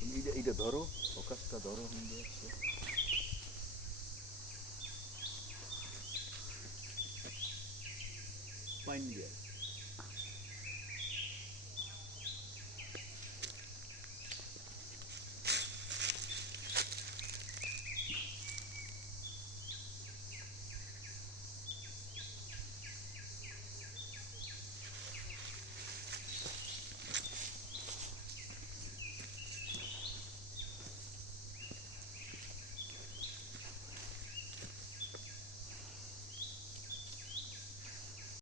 তুমি এইটা ধরো, ফোকাসটা ধরো হিন্দু হচ্ছে পাইন গিয়ার।